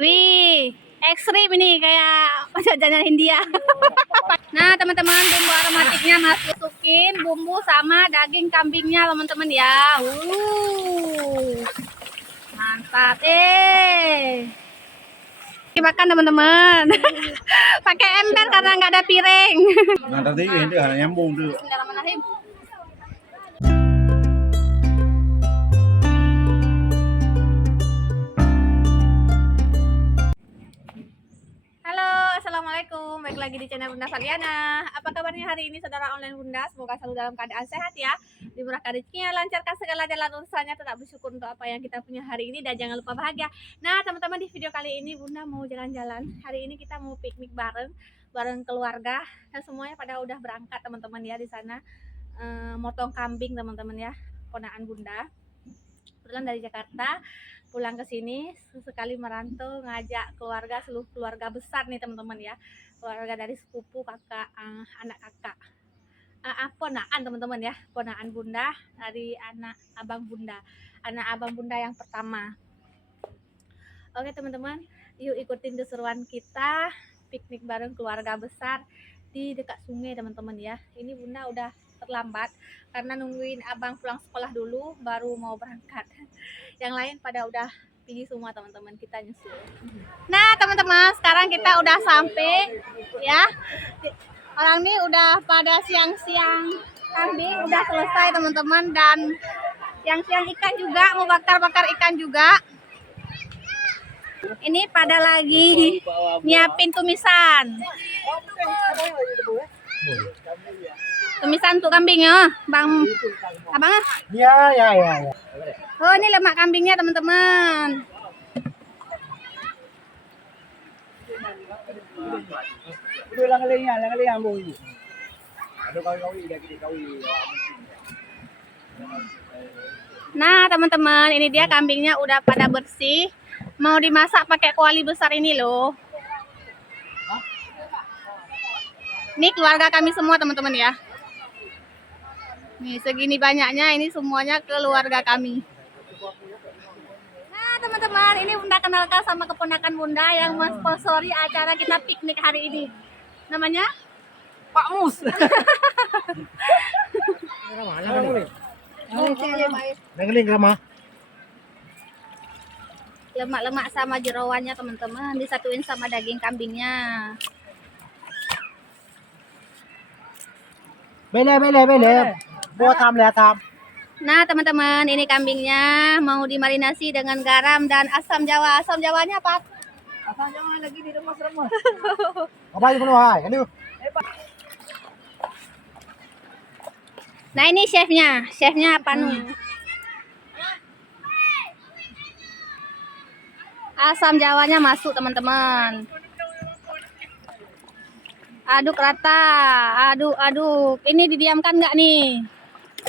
Wih, ekstrim ini kayak jajanan India. Nah, teman-teman, bumbu aromatiknya masukin bumbu sama daging kambingnya, teman-teman ya. Mantap. Makan teman-teman. Pakai ember karena nggak ada piring. Nah, tadi ini hanya nyambung tuh. Bismillahirrahmanirrahim. Halo, assalamualaikum. Baik lagi di channel Bunda Valiana. Apa kabarnya hari ini saudara online Bunda? Semoga selalu dalam keadaan sehat ya. Dimurahkan rezekinya, lancarkan segala jalan urusannya, tetap bersyukur untuk apa yang kita punya hari ini dan jangan lupa bahagia. Nah, teman-teman, di video kali ini Bunda mau jalan-jalan. Hari ini kita mau piknik bareng keluarga dan semuanya pada udah berangkat teman-teman ya di sana. Motong kambing teman-teman ya, ponakan Bunda. Kebetulan dari Jakarta pulang ke sini sesekali merantau, ngajak keluarga, seluruh keluarga besar nih teman-teman ya, keluarga dari sepupu, kakak, anak kakak, ponakan teman-teman ya, ponakan Bunda dari anak abang Bunda yang pertama. Oke teman-teman, yuk ikutin keseruan kita piknik bareng keluarga besar di dekat sungai teman-teman ya. Ini Bunda udah terlambat karena nungguin abang pulang sekolah dulu baru mau berangkat. Yang lain pada udah pergi semua teman-teman, kita nyusul. Nah teman-teman, sekarang kita udah sampai ya. Orang ini udah pada siang-siang kambing udah selesai teman-teman, dan siang-siang ikan juga, mau bakar-bakar ikan juga. Ini pada lagi nyiapin tumisan. Tumisan untuk kambing ya, Bang. Abang? Ya. Oh, ini lemak kambingnya, teman-teman. Udah lang mo. Ano kawin Nah, teman-teman, ini dia kambingnya udah pada bersih. Mau dimasak pakai kuali besar ini loh. Ini keluarga kami semua, teman-teman ya. Nih, segini banyaknya, ini semuanya keluarga kami. Nah, teman-teman, ini Bunda kenalkan sama keponakan Bunda yang mensponsori acara kita piknik hari ini. Namanya? Pak Mus. Nangling ramah. Lemak-lemak sama jerawannya teman-teman, disatuin sama daging kambingnya. Bele. Buat tam. Nah teman-teman, ini kambingnya mau dimarinasi dengan garam dan asam jawa. Asam jawanya apa? Asal jangan lagi di remas. Apa yang penuh hai? Aduh. Nah ini chefnya apa nih? Asam jawanya masuk teman-teman. Aduk rata, aduk. Ini didiamkan nggak nih?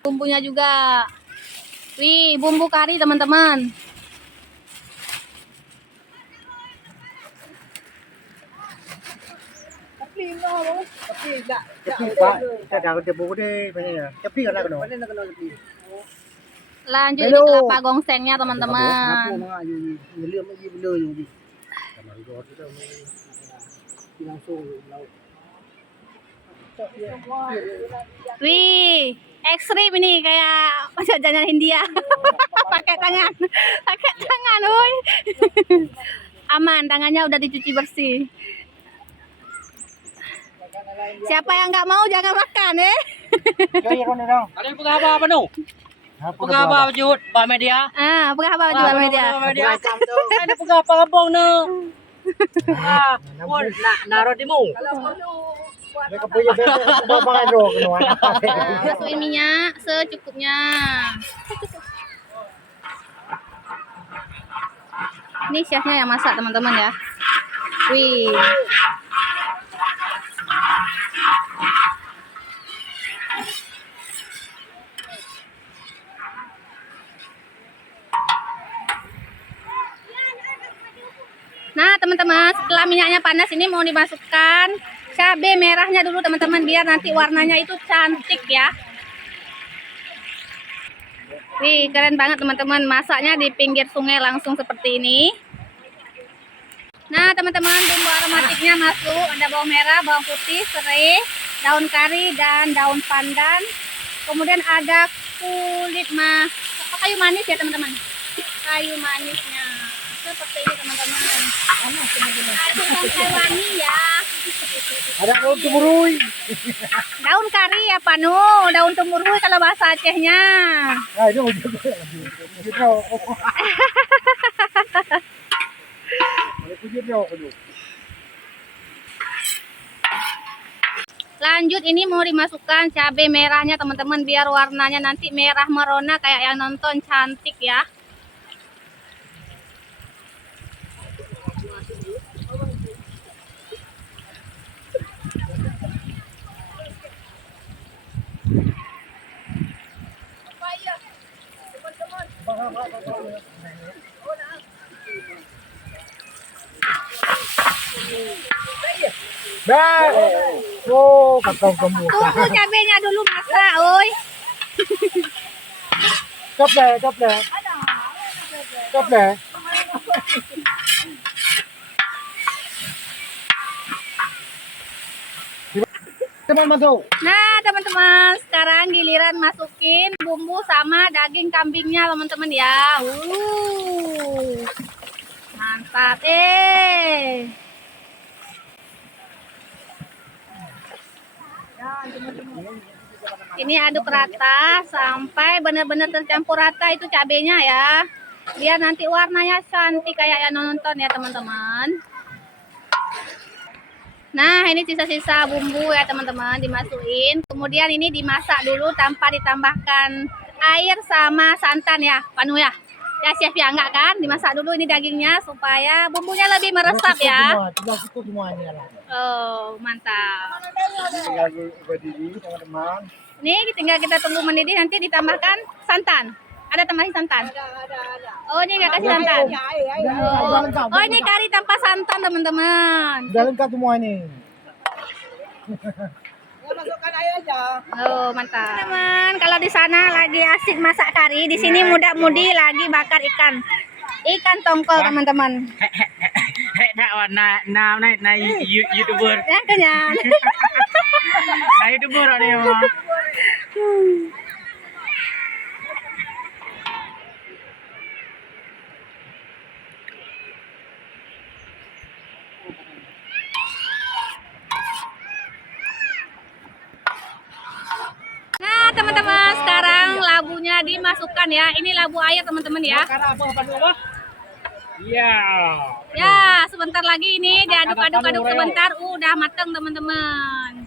Bumbunya juga. Wih, bumbu kari teman-teman. Lanjut ini kelapa gongsengnya teman-teman. Wih, ekstrim ini kayak jajanan India. Pakai tangan, woi. Aman, tangannya udah dicuci bersih. Siapa yang nggak mau jangan makan Ada yang pegang apa no? Pegang apa wujud Pak Media? Pegang apa juga media? Ada pegang apa abang no? Naruh di mu. Masukin minyak secukupnya. Ini chefnya yang masak teman-teman ya. Wih. Nah teman-teman, setelah minyaknya panas ini mau dimasukkan cabai merahnya dulu teman-teman, biar nanti warnanya itu cantik ya. Wih, keren banget teman-teman. Masaknya di pinggir sungai langsung seperti ini. Nah, teman-teman, bumbu aromatiknya masuk. Ada bawang merah, bawang putih, serai, daun kari, dan daun pandan. Kemudian ada kayu manis ya, teman-teman. Kayu manisnya. Seperti ini, teman-teman. Ada sampai wangi ya. Ada daun tumurui. Daun kari ya, Panu. Daun tumurui kalau bahasa Acehnya. Nah, itu ujung. Lanjut, ini mau dimasukkan cabai merahnya teman-teman, biar warnanya nanti merah merona kayak yang nonton cantik ya. Dah. Oh, kacau kamu. Tunggu cabenya dulu masak, oi. Cop deh, cop deh. Cop deh. Teman masuk. Nah, teman-teman, sekarang giliran masukin bumbu sama daging kambingnya, teman-teman ya. Mantap. Ini aduk rata sampai benar-benar tercampur rata itu cabenya ya. Biar nanti warnanya cantik kayak yang nonton ya, teman-teman. Nah, ini sisa-sisa bumbu ya, teman-teman, dimasukin. Kemudian ini dimasak dulu tanpa ditambahkan air sama santan ya, Panu ya. Ya, chef ya, enggak kan? Dimasak dulu ini dagingnya supaya bumbunya lebih meresap ya. Tidak cukup semuanya lah. Oh, mantap. Tinggal berdiri, teman-teman. Nih, tinggal kita tunggu mendidih, nanti ditambahkan santan. Ada tambahin santan? Oh, ini nggak kasih santan. Oh, ini kari tanpa santan, teman-teman. Sudah lengkap semua ini. Masukkan air aja. Oh, mantap. Teman, kalau di sana lagi asik masak kari, di sini muda-mudi lagi bakar ikan. Ikan tongkol, teman-teman. Nah, YouTuber. Ya, kenyang. Nah, YouTuber ada yang mah. Nah, teman-teman, sekarang labunya dimasukkan ya. Ini labu air, teman-teman ya. Karena apa? Iya. Ya, sebentar lagi ini diaduk-aduk sebentar. Udah mateng, teman-teman.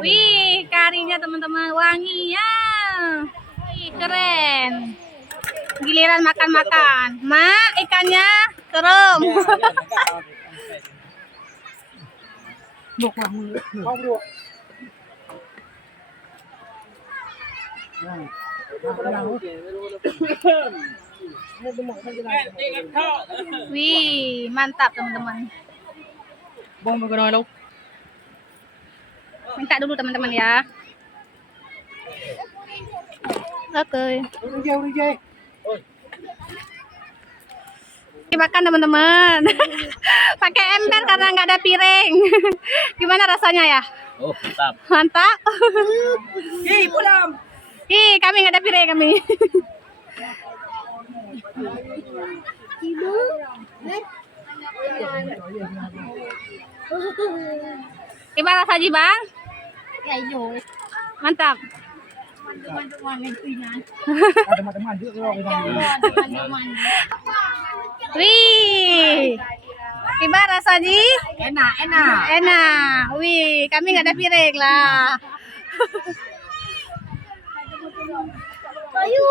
Wih, karinya teman-teman wangi ya. Wih, keren. Giliran makan-makan. Mak, ikannya serem. Wih, mantap teman-teman. Bong berguna lo. Minta dulu teman-teman ya. Oke. Makan teman-teman. Pakai ember karena nggak ada piring. Gimana rasanya ya? Oh, mantap. Mantap. Hei, pulang. Ih, kami nggak ada piring kami. Gimana saji bang? Mantap. Ada teman-teman juga kalau Wih, gimana saji? Enak. Enak. Wih, kami nggak ada piring lah. Kayu.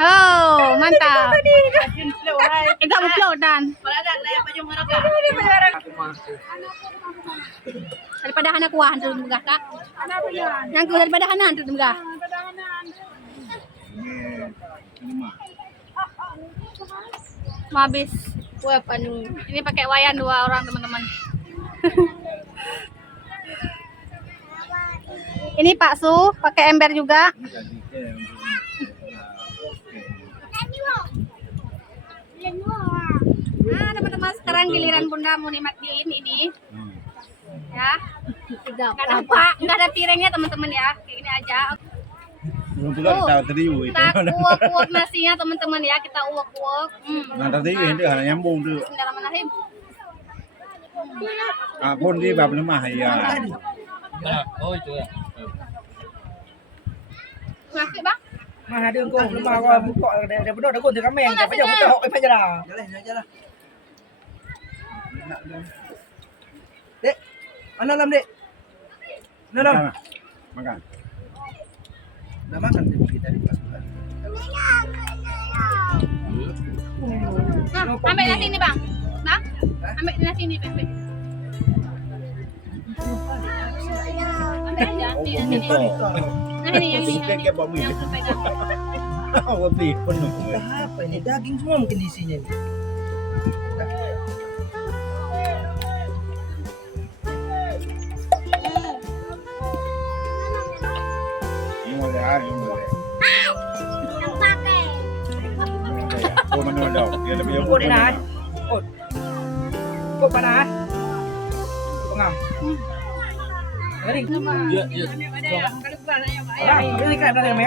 Oh, mantap. Kita upload dan daripada hana kuah hantu megah kak. Yang kuah daripada hana hantu megah. Mau habis. Wah, Panu. Ini pakai wayan 2 orang teman-teman. Ini bakso pakai ember juga. Nah, teman-teman, sekarang giliran Bunda mau nikmatin ini. Ya. Enggak ada piringnya, teman-teman ya. Kayak gini aja. Kita teriu itu. Kita uak-uak nasinya, teman-teman ya. Kita uak-uak. Nah, teriu itu hanya nyambung tuh. Bismillahirrahmanirrahim. Pun di bab lemah ya. Nah, oh itu ya. Masih, Bang? Mà đường cô mà gọi để bắt đầu nó còn từ các mẹ để bây giờ một hội phải là đấy anh làm đi nó đâu Makan. udah makan kita di pas Nah, ambil nasi ini, Bang. Nah, ambil nasi ini, Pepe. Ambil aja, ambil nasi ini. Nah, ini yang ini. Kayak bau mie. Yang pegang. Oh, lebih penuh. apa ini daging semua mungkin isinya nih Ini mulai, ini mulai. Oh, mana ada? Dia lebih cô đây này cô bà này cô ngầm cái gì Iya, iya. cái gì cái này mẹ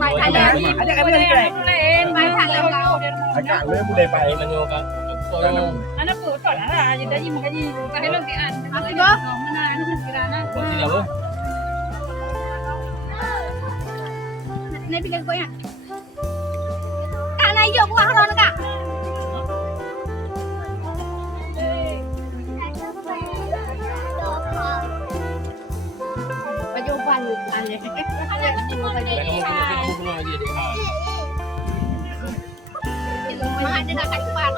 Baik kalian. ada cái này cái này Baik kalian kau. Agak gue mulai Ini baik. menyokan. Soalnya Anak po, tol ara jadi tadi makaji kahilo kian. Masih, Bang? Mana ano kirana. masih apa? Ini bikin gue ya. Kak, na yuk buah ron, Kak. Baju ban aneh. Kamu pulang aja deh. Mah ada kakak depan.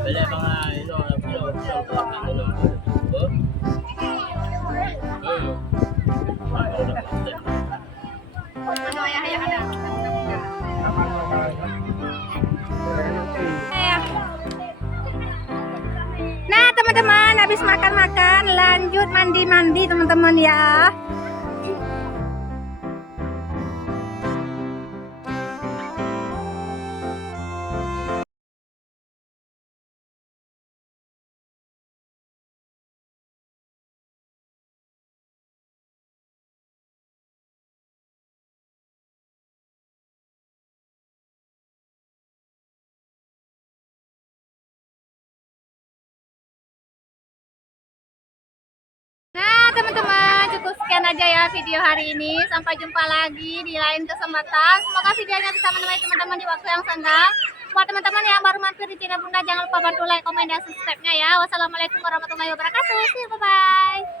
Balik bang, itu Ano ayah ada. Nah, teman-teman, habis makan-makan, lanjut mandi-mandi, teman-teman ya. Nah, teman-teman, cukup sekian aja ya video hari ini. Sampai jumpa lagi di lain kesempatan. Semoga videonya bisa menemani teman-teman di waktu yang senggang. Buat teman-teman yang baru mampir di channel Bunda, jangan lupa bantu like, komen, dan subscribe-nya ya. Wassalamualaikum warahmatullahi wabarakatuh. See you, bye-bye.